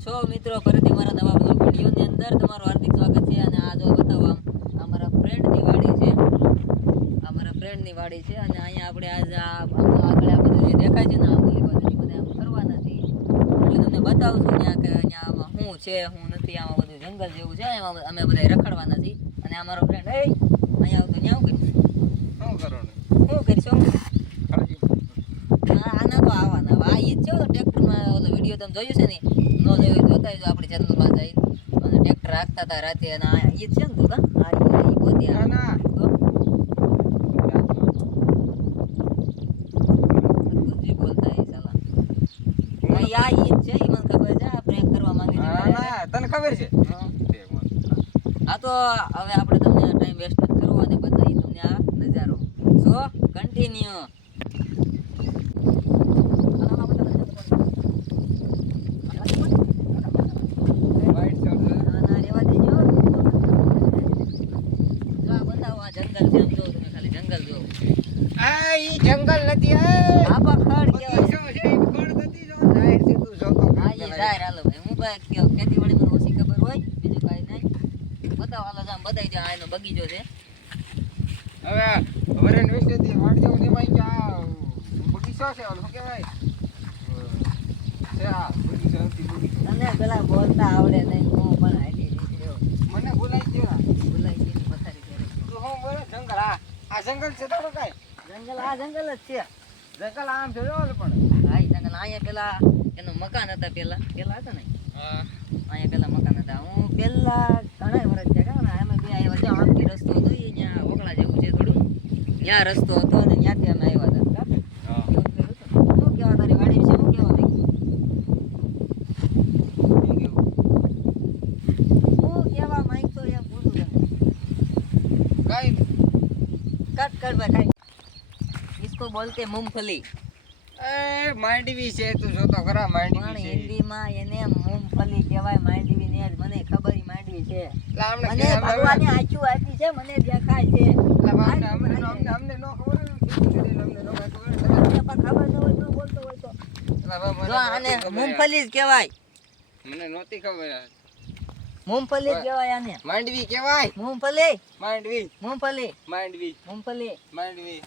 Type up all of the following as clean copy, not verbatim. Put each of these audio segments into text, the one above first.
છો મિત્રો, ફરીથી મારા નવા બ્લોગ વિડીયોની અંદર તમારું હાર્દિક સ્વાગત છે. અને આ જો બતાવો, આ મારા ફ્રેન્ડની વાડી છે. આ મારા ફ્રેન્ડની વાડી છે અને અહીંયા આપણે આજ આગળ આ બધું જે દેખાય છે ને, આ બોલી બાજુથી બધા આમ કરવાના છે. એટલે તમને બતાવું છું ત્યાં કે અહીંયા આમાં શું છે શું નથી. આમાં બધું જંગલ જેવું છે, એમાં અમે બધા રખડવાના છીએ. અને આ મારો ફ્રેન્ડ અહીંયા આવતો ત્યાં શું કરીશ, શું કરીશ આના તો આવવાના. આ ઈ જ છે ટ્રેક્ટરમાં ઓલો વિડીયો તમે જોયું છે ને, નો જોયું જોતા જો આપણી ચેનલમાં જઈ અને ટ્રેક્ટર રાખતા હતા રાતે. અને આ ઈ જ છે ને તું આ ઈ પોતે આના ગુજી બોલતા એ સાલા આ ઈ જ છે. ઈ મને ખબર છે, આ પ્રેન્ક કરવા માંગે છે. ના તને ખબર છે. આ તો હવે આપણે તમને ટાઈમ વેસ્ટ નથી કરવો અને બતાવી તમને આ નજારો. સો કન્ટિન્યુ. જંગલ નથી આબા ખડ કેવાય છે. ખડ નથી જો ડાયર સીધું જોતો. હા ઈ ડાયર હાલો ભાઈ. હું ભાઈ ખેતીવાડી મને ઓછી ખબર હોય, બીજું કાઈ નહીં. બતાવો હાલો જામ બતાવી દે. આનો બગીચો છે. હવે વરેન વિશેથી વાડી જવું એમાં કે આ બગીચો છે. ઓલો શું કહેવાય છે આ બગીચો નથી. તને પેલા બોલતા આવડે નહીં. હું પણ હાલી નીકળ્યો. મને ભૂલાઈ ગયો. ભૂલાઈ ગઈ પથારી કરે. તું હું બોલે જંગલ. આ જંગલ છે થોડું કાઈ જંગલ આ જંગલ જ છે. જંગલ આમ જોયો ઓલું પણ હા જંગલ. અહીંયા પેલા એનું મકાન હતા. પેલા હતા ને હા અહીંયા પેલા મકાન હતા. હું પેલા ઘણા વર્ષ થયા ને અમે બે આવ્યા. જો આમથી રસ્તો હતો, અહીંયા ઓકળા જેવું છે થોડું, ત્યાં રસ્તો હતો અને ત્યાંથી અમે આવ્યા હતા. શું કહેવા તારી વાડી વિશે શું કહેવા માંગી? શું કહેવા માંગતો એમ બોલું તને. કાઈ કટ કર ભાઈ. इसको बोलते मूंगफली. એ માંડવી છે. તું જોતો ખરા પણ માંડવી છે. હિન્દીમાં એને મૂંગફલી કહેવાય. માંડવી ને જ મને ખબર ઈ માંડવી છે. એટલે આમને મને ભગવાને આચું આપી છે, મને દેખાય છે. અમને નો ખબર તમને પણ ખબર ન હોય તો બોલતો હોય તો જો આને મૂંગફલી જ કહેવાય. મને નહોતી ખબર. મૂંગફલી જ કહેવાય આને. માંડવી કહેવાય. મૂંગફલી માંડવી મૂંગફલી માંડવી મૂંગફલી. માંડવી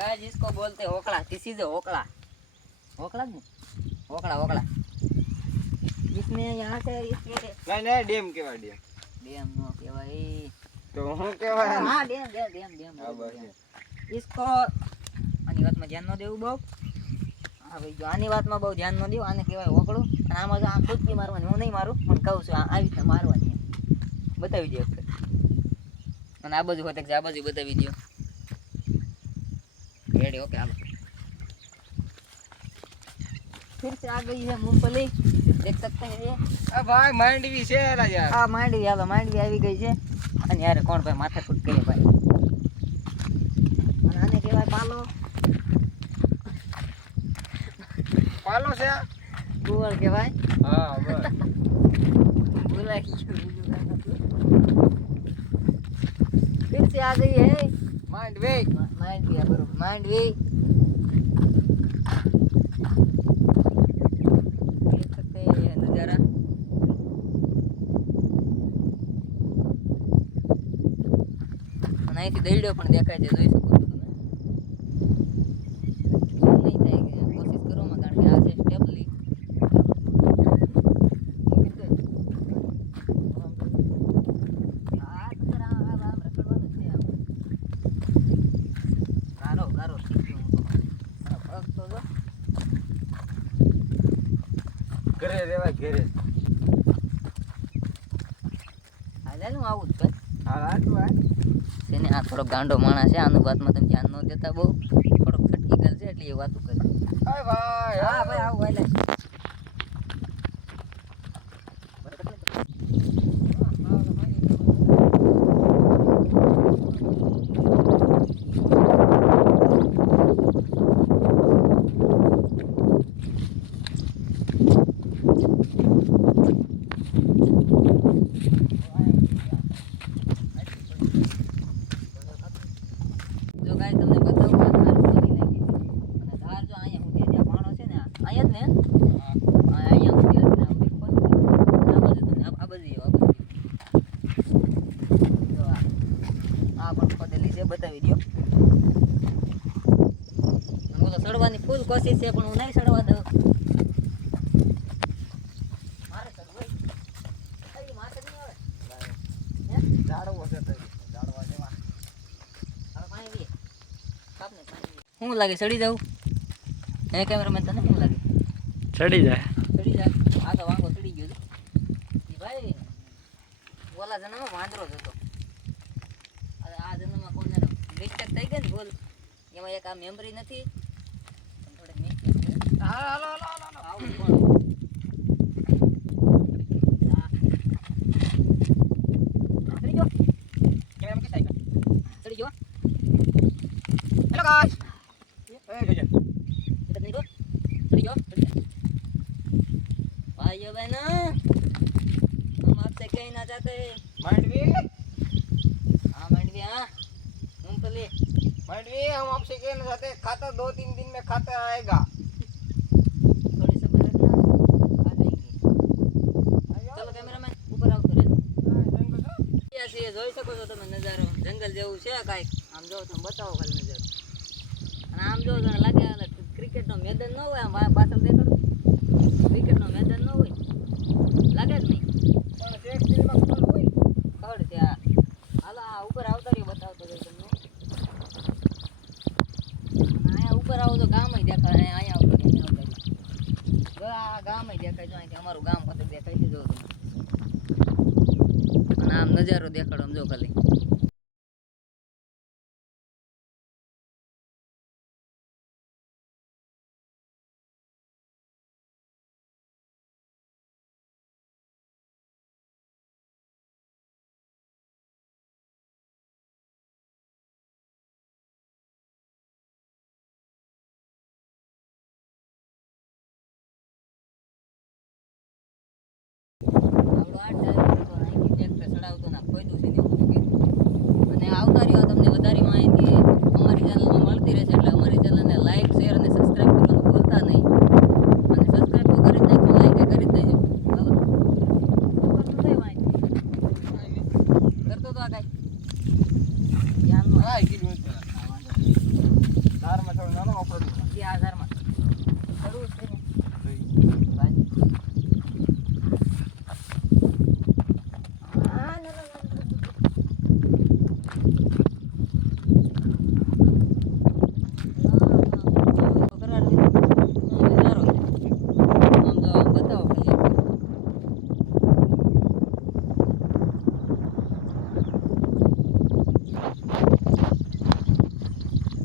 गाइस इसको बोलते ओकड़ा. This is ओकड़ा. ओकड़ा नहीं, ओकड़ा ओकड़ा. इसमें यहाँ से इसके નહીં ડેમ કહેવાય. ડેમ डैम नो केवाई. તો હું કહેવાય. हाँ डैम डैम डैम डैम. હા બસ इसको આની વાતમાં ધ્યાન ન દેવું બહુ. હા ભાઈ જો આની વાતમાં બહુ ધ્યાન ન દેવું. આને કહેવાય ઓકળું. અને આમાં જો આમ ડૂબકી મારવાની. હું નહીં મારું પણ કહું છું આવી રીતે મારવાની. બતાવી દે વખત. અને આ બાજુ હોતે આ બાજુ બતાવી દો. रेडी ओके अब फिर से आ गई है मूंगफली. देख सकते हैं ये આ ભાઈ માંડવી છે યાર. આ માંડવી. હાલો માંડવી આવી ગઈ છે. અને યાર કોણ ભાઈ માથે ફૂટ કરે ભાઈ. અને આને કહેવાય પાલો. પાલો છે. ગુવળ કહેવાય. હા બસ ભૂલાઈ ગયું. फिर से आ गई है માંડવી. માંડવી. बरोबर માંડવી. देख सकते हैं ये नज़ारा. અને અહીંથી દઈડો પણ દેખાય છે, જોઈ શકો છો તમે. નહીં થાય કે કોશિશ કરો માં, કારણ કે આ છે સ્ટેબલી. ઘરે રેવાય ઘરે. હાલેલું આવું જ ભાઈ. હા આટલું આ છે ને. આ થોડો ગાંડો માણસ છે. આનું વાતમાં તમે ધ્યાન ન દેતા બહુ. થોડોક ખટકી ગયેલ છે એટલે એ વાતું કરે. હાય ભાઈ. હા ભાઈ આવું હાલે. બતાવી દો. હું તો ચડવાની ફૂલ કોશિશ છે પણ હું નહીં ચડવા દઉં. મારે ચડવું હોય માથે નહીં આવે. ઝાડવો છે તો ઝાડવા જેવા. હવે પાણી પીએ. કાપને પાણી પીએ. શું લાગે ચડી જાઉં? હે કેમેરામેન તને શું લાગે? ચડી જાય. ચડી જાય. આ તો વાંગો ચડી ગયો છે. ઈ ભાઈ ઓલા જન્મમાં વાંદરો જ હતો. હવે આ જન્મમાં કોને મિસ્ટેક થઈ ગઈ ને ભૂલ એમાં એક આ મેમરી નથી પણ થોડીક મિસ્ટેક છે. હાલો આવું પણ ચડી ગયો. કેમ કે સાયકલ ચડી ગયો. હેલો ગાઈસ એ જોજે इधर नहीं गो चढ़ी जाओ चढ़ी जाओ भाइयों बहनों हम आपसे कहीं ना चाहते मांडवी हाँ मंडवी हाँ मूंगफली मांडवी हम आपसे कहना चाहते हैं खाता 2-3 दिन में खाता आएगा थोड़ी सब्र रखना आ जाएंगे चलो कैमरामैन ऊपर आओ करे ऐसे જોઈ શકો છો તમે નજારો જંગલ જેવું છે કાઈ આમ જો તમે બતાવો ખાલી નજારો અને આમ જો તને લાગે ક્રિકેટ નો મેદાન ન હોય આમ પાછળ દેખાડો ક્રિકેટ નો મેદાન ન હોય લાગે જ નહીં પણ એક દિનમાં ખબર હોય ખડ ત્યાં હાલો આ ઉપર આવતા રહ્યો બતાવતો જાય તમને અને અહીંયા ઉપર આવો તો ગામ દેખાય અહીંયા આવતો રહ્યો જો આ ગામ દેખાય જો અહીંથી અમારું ગામ બધું દેખાય છે જો તમે અને આમ નજારો દેખાડો આમ જો ખાલી ચડાવતો ના ખોયલું છે ને એવું કીધું અને આવતા રહ્યો તમને વધારે માહિતી અમારી ચેનલમાં મળતી રહેશે એટલે અમારી ચેનલને લાઈક શેર અને સબસ્ક્રાઈબ કરવાનું ભૂલતા નહીં અને સબસ્ક્રાઈબ તો કરી જ નાખજો લાઈક કરી જ દેજો હાલો કરતો તો માહિતી કરતો તો આ કાંઈ ધ્યાનમાં હા કીધું છે ધારમાં થોડું નાનો ઓપરેટ કે આ હજારમાં કરવું જ છે ને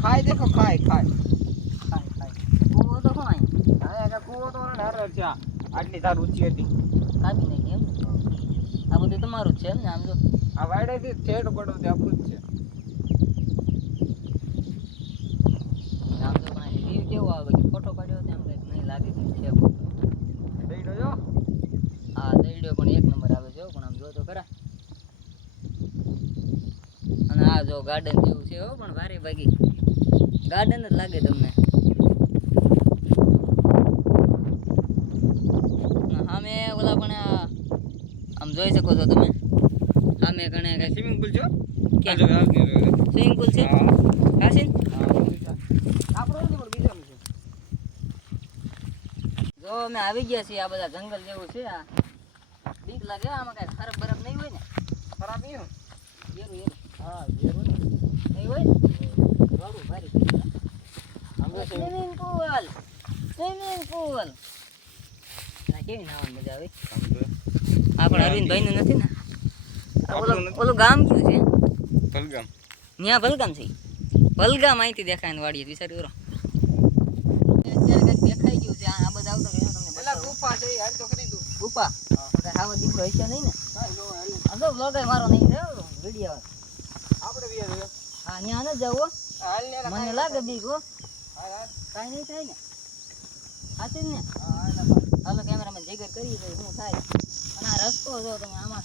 ખાય દેખો ખાય ખાય કૂવો તો કોણ અહીંયા હા એકા કૂવો તો નર છે આટલી તાર ઊંચી હતી કાપી નાખી એમ આ બધું તમારું જ છે એમ ને આમ જો આ વાડેથી ઠેઠ પડો તે આપણું જ છે આમ જો પણ વ્યૂ કેવો આવે કે ફોટો પાડ્યો તો એમ કંઈક નહીં લાગે કે છે દઈડો જો હા દઈડ્યો પણ એક નંબર આવે છે હો, પણ આમ જો તો ખરા અને આ જો ગાર્ડન જેવું છે હો પણ ભારે ભાગી ગાર્ડન જ લાગે તમને સામે ઓલા પણ આમ જોઈ શકો છો તમે સામે ઘણે કઈ સ્વિમિંગ પુલ છે ક્યાં? જો આ સ્વિમિંગ પુલ છે હા કાશીન આપણો નથી પણ બીજાનું છે જો અમે આવી ગયા છીએ આ બધા જંગલ જેવું છે આ બીક લાગે હો, આમાં કઈ ખરાબ બરફ નહીં હોય ને ખરાબ નહીં હોય? એરું એરું હા જેરું ને નહીં હોય ને થોડું ભારી સ્વિમિંગ પુલ સ્વિમિંગ પુલ કેવી નાવાની મજા આવે આ પણ અરવિંદભાઈ નું નથી ને આ ઓલું ગામ કયું છે પલગામ ત્યાં ભલગામ છે ભલગામ અહીંથી દેખાય ને વાડીએ વિચાર કરો અત્યારે કંઈક દેખાઈ ગયું છે આ બધા આવતા રહ્યા તમને પેલા બતાવું. ગુફા છે હાલ તો કરી દઉં ગુફા કઈ હાવ દીકરો હશે નહીં ને કાઈ જો હાલ આ તો બ્લોગ મારો નહીં છે વિડીયો આપણે બી આવ્યો હા ત્યાં ન જવો હાલ ને મને લાગે બીક હો હાલ હાલ કાંઈ નહીં થાય ને સાચી જ ને હાલ હાલો કેમેરામાં જીગર કરીએ તો શું થાય અને આ રસ્તો જો તમે આમાં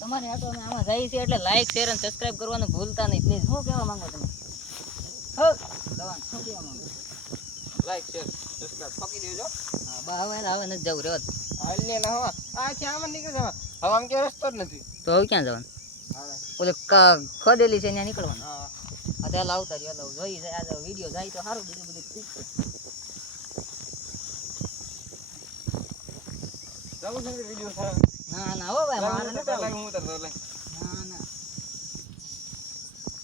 તમારે આટો અમે આમાં જઈએ છીએ એટલે લાઈક શેર અને સબસ્ક્રાઈબ કરવાનું ભૂલતા નહીં પ્લીઝ શું કહેવા માંગો તમે હો દવાન શું કહેવા માંગો લાઈક શેર સબસ્ક્રાઇબ પકી દેજો હા બા હવે નથી જવું રહેવા દે. હાલ ને હવા આ છે આમાં નીકળી જવા હવે આમ કે રસ્તો જ નથી તો હવે ક્યાં જવાનું હા ઓલે ખોદેલી છે ત્યાં નીકળવાનું હા આ ચાલ આવતા રહ્યો લો જોઈ જાય આ વિડિયો જાય તો સારું બીજું બધું ઠીક છે જાવું છે વિડિયો થાય ના ના હો ભાઈ મારે ન લાગ હું ઉતરતો લે ના ના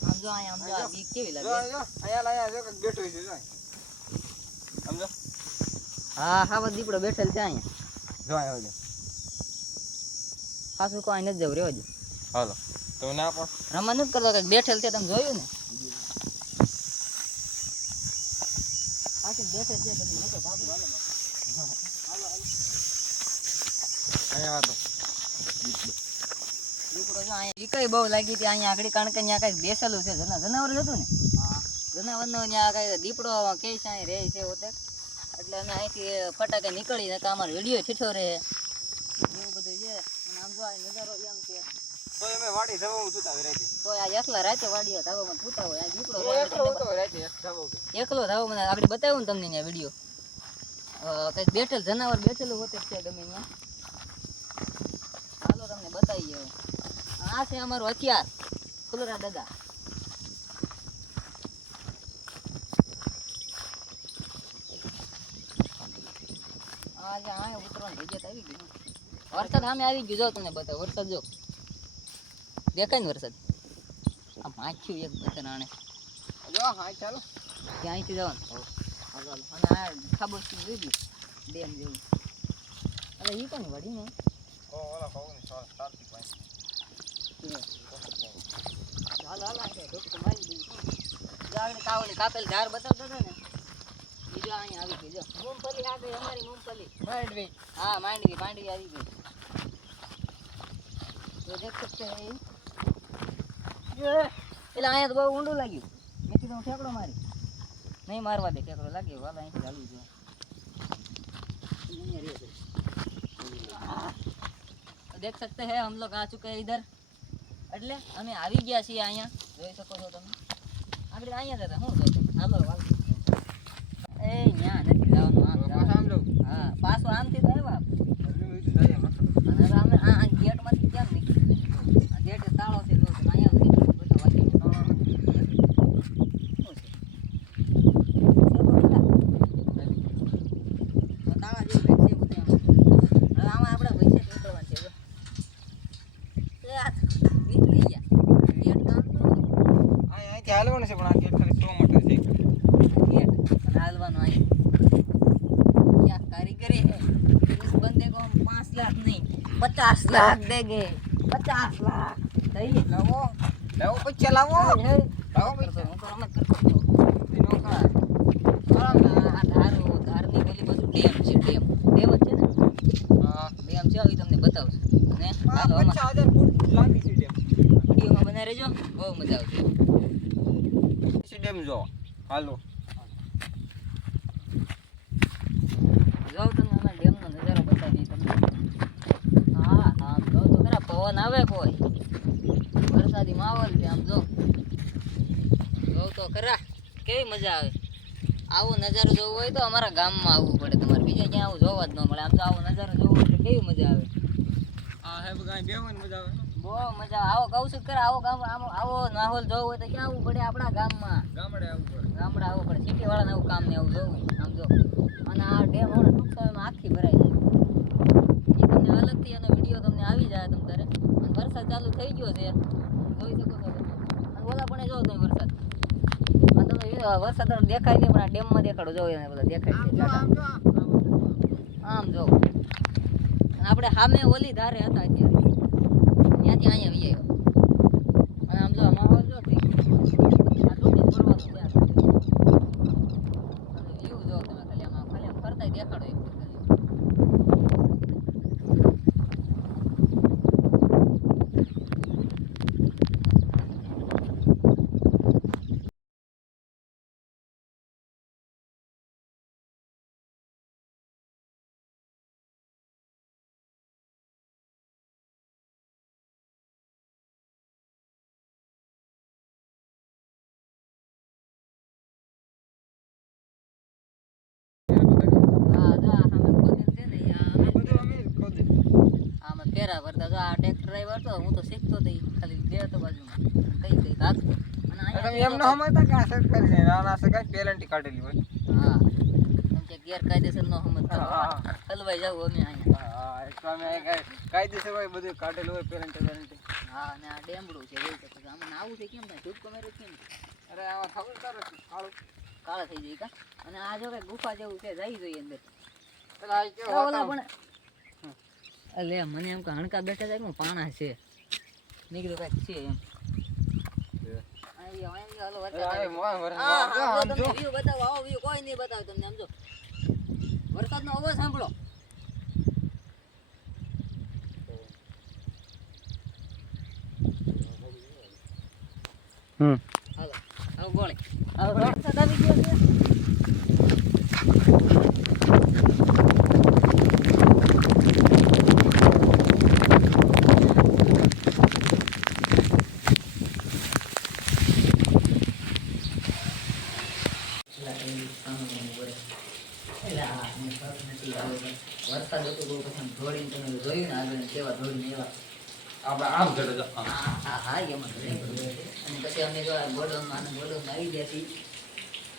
સમજો આમ જો આ બીક કેવી જો લાગે જો આયા લાયા જો બેઠો છે જો સમજો હા હા દીપડો બેઠેલ છે અહીંયા જો આયો જો પાછું કોઈ નથી જવું રેવા દે હાલો તો ના પણ રમવા નથી કરતો કઈક બેઠેલ છે તમે જોયું ને પાછું બેઠેલ છે તમે નતો બાપુ હાલો આયા વાતો દીપડો જો અહીંયા ઈ કઈ બહુ લાગી હતી અહીંયા આગળ કારણ કે ત્યાં કઈ બેસેલું છે જનાવર જ હતું ને જનાવરનો ત્યાં કઈ દીપડો કે છે અહીં રહે છે હોતે એટલે અમે અહીંથી ફટાકે નીકળીને અમારો વિડીયો છીઠો રહે એવું બધું છે અને આમ જો આ નજારો એમ છે તો અમે વાડી જવા તું તાવે રાતે તો આ એકલા રાતે વાડીએ ધાબામાં પૂતા હોય આ દીપડો એકલો હતો રાતે એક જવો કે એકલો ધાબો મને આગળ બતાવ્યું ને તમને ત્યાં વિડીયો કંઈક બેઠેલ જનાવર બેઠેલું હોતે છે ગમે ત્યાં ચાલો તમને બતાવીએ હવે આ છે અમારું હથિયાર ફુલરા દાદા આજે આ ઉતરવાની જગ્યા આવી ગઈ વરસાદ સામે આવી ગયો જો તમને બતાવ વરસાદ જો દેખાય ને વરસાદ આ માખ્યું એક બતરાણે જો હા ચાલો ત્યાંથી જવાનું અને આ ખાબોચી જોઈ ગયું ડેમ જેવું અરે ઈ કોની વળી ને ઓ ઓલા કહું ને સારથી ભાઈ હાલ હાલ આ કે ડોક્ટર મારી દીધું જાગડે કાવલી કાપેલ ધાર બતાવતો હતો ને બીજો અહીંયા આવી ગઈ જો મૂંગફલી આ ગઈ અમારી મૂંગફલી માંડવી હા માંડવી આવી ગઈ તો દેખ શકતે હે એટલે અહીંયા તો બહુ ઊંડું લાગ્યું મેં કીધું ઠેકડો મારી નહીં મારવા દે ઠેકડો લાગ્યો વાલા અહીંથી ચાલુ જો देख सकते हैं हम लोग आ चुके हैं इधर એટલે અમે આવી ગયા છીએ અહીંયા જોઈ શકો છો તમે આપણે અહીંયા જતા હું જોતો હાલો હાલ એ ન્યા નથી જવાનું આમ આમ જો હા પાછો આમથી તો આવ્યા અમે જાય અને હવે અમે આ ગેટમાંથી કેમ નીકળી આ ગેટ તાળો છે જો અહીંયા નીકળી બધા વાગી તાળો તાળા જેવું છે બધું હવે આમાં આપણે વૈસે નીકળવાનું છે જો નીકળી ગયા ગેટ કામ તો અહીંથી હાલવાનું છે પણ આ ગેટ ખાલી 100 મીટર છે ગેટ અને હાલવાનું અહીં क्या कारीगरी है इस बंदे को हम 5 लाख नहीं 50 लाख देंगे 50 लाख सही લાવો લાવો પૈસા લાવો લાવો પૈસા હું તો રમત કરતો હતો એનો કા ધારની બોલી બાજુ ડેમ છે ડેમ જ છે ને હા ડેમ છે આવી તમને બતાવશું ને હાલો 50,000 ફૂટ લાંબી છે ડેમ વિડીયોમાં બનાવી રહેજો બહુ મજા આવશે ડેમ જો હાલો જાઓ તમને અમે ડેમનો નજારો બતાવી તમને હા આમ જો તો ખરા પવન આવે કોઈ વરસાદી માહોલ છે આમ જો તો ખરા કેવી મજા આવે આવો નજારો જોવો હોય તો અમારા ગામમાં આવવું પડે તમારે બીજે ક્યાં આવું જોવા જ ન મળે આમ તો આવો નજારો જોવો એટલે કેવી મજા આવે આ હે બગાઈ બેહવાની મજા આવે બહુ મજા આવો કહું છું ખરા આવો ગામ આવો માહોલ જોવો હોય તો ક્યાં આવવું પડે આપણા ગામમાં ગામડે આવવું પડે ગામડે આવવું પડે સિટી વાળાને આવું કામ ને આવું જોવું આમ જો અને આ ડેમ હમણાં ટૂંક સમયમાં આખી ભરાઈ જાય એ તમને અલગથી એનો વિડીયો તમને આવી જાય તમ તારે અને વરસાદ ચાલુ થઈ ગયો છે જોઈ શકો છો તમે અને ઓલા પણ જો તમે વરસાદ અને તમે વરસાદ દેખાય નહીં પણ આ ડેમમાં દેખાડો જો એને બધા દેખાય છે આમ જો અને આપણે સામે ઓલી ધારે હતા અત્યારે ત્યાંથી અહીંયા આવી આવ્યો અને આમ જો માહોલ જો આ ડૂબી પડવાનું છે અને વ્યૂ જો તમે ખાલી આમ ફરતા દેખાડો એક વખત હા જો આ સામે ખોદેલ છે ને બધું અમે ખોદે આમાં ફેરા ભરતા જો આ ટ્રેક્ટર ડ્રાઈવર તો હું તો શીખતો હતો ઈ ખાલી બે તો બાજુમાં કઈ ભાગતો અને અહીંયા તમે એમ ન સમજતા કે આ સરકારી છે નાના સરકારી પેલન્ટી કાઢેલી હોય હા એમ કે ગેરકાયદેસર ન સમજતા હા. હલવાઈ જાવ અમે અહીંયા હા એટલે અમે કાયદેસર હોય બધું કાઢેલું હોય પેલન્ટી હા અને આ ડેમડું છે જોઈ શકો છો આમાં આવું છે કેમ થાય ધૂપ કમેરું કેમ અરે આમાં ખબર તારો કાળું કાળા થઈ જાય કા અને આ જો કઈ ગુફા જેવું છે જઈ જોઈએ અંદર પેલા આ કેવો ઓલા હતો? પણ અલે મને એમ કે હણકા બેઠા જાય પાણા છે મેં કીધું કાંઈક છે એમ અહીંયા હાલો વરસાદ અરે આવે. આ મોં વરસાદ હા, આવે. હા, આમ જો જો. તમને view બતાવો, આવો view કોઈ નહીં બતાવે તમને, આમ જો. વરસાદનો અવાજ સાંભળો. હાલો, હાલો ગોળી. વરસાદ આવી ગયો છે. વરસાદ હતો બહુ પછી ધોળીને તમે જોયું ને આગળ કેવા ધોળીને એવા આપણે આમ ચડે જો. આમ. હા એમાં ઘણી બધું છે. અને પછી અમે જો આ ગોડાઉનમાં આવી ગયા છીએ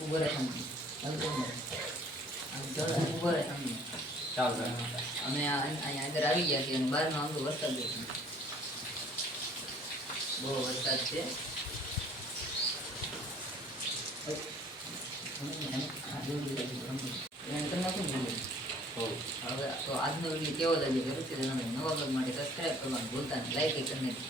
ઉભો રહે સામે. હલતો નહીં. આમ જો ઉભો રહે સામે. ચાલ ચાલ. અમે અહીંયા અંદર આવી ગયા છીએ અને બહારનો આમ તો વરસાદ છે બહુ વરસાદ છે હવે તો આજનો વિડીયો કેવો લાગ્યો જરૂરથી જણાવો. નવા બ્લોગ માટે સબસ્ક્રાઈબ કરવાનું ભૂલતા નહીં, લાઈક કરી નાખજો.